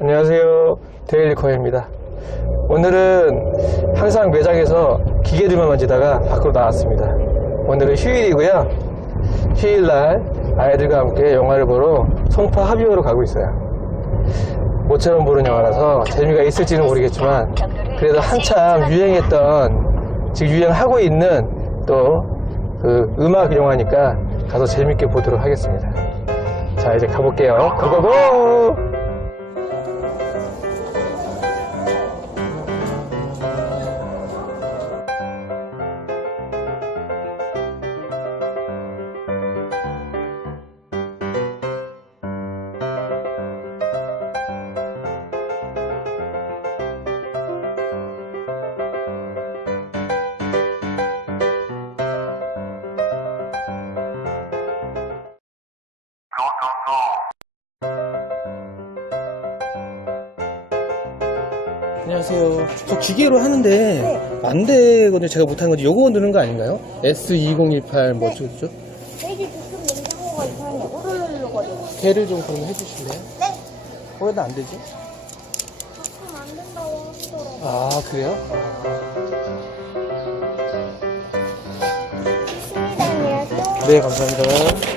안녕하세요. 데일리코입니다. 오늘은 항상 매장에서 기계들만 만지다가 밖으로 나왔습니다. 오늘은 휴일이고요. 휴일날 아이들과 함께 영화를 보러 송파 합의호로 가고 있어요. 모처럼 보는 영화라서 재미가 있을지는 모르겠지만 그래도 한참 유행했던 지금 유행하고 있는 또 그 음악 영화니까 가서 재밌게 보도록 하겠습니다. 자 이제 가볼게요. 고고고! 안녕하세요. 저 기계로 하는데 안 되거든요. 제가 못하는 건지 요거 누르는 거 아닌가요? S2018 뭐 어쩌죠? 저희 지금 냉장고가 이상하게 오르르거든요. 개를 좀 그럼 해주실래요? 네. 왜 나 안 되지? 조금 안 된다고 하시더라고요. 아 그래요? 안녕하세요. 네 감사합니다.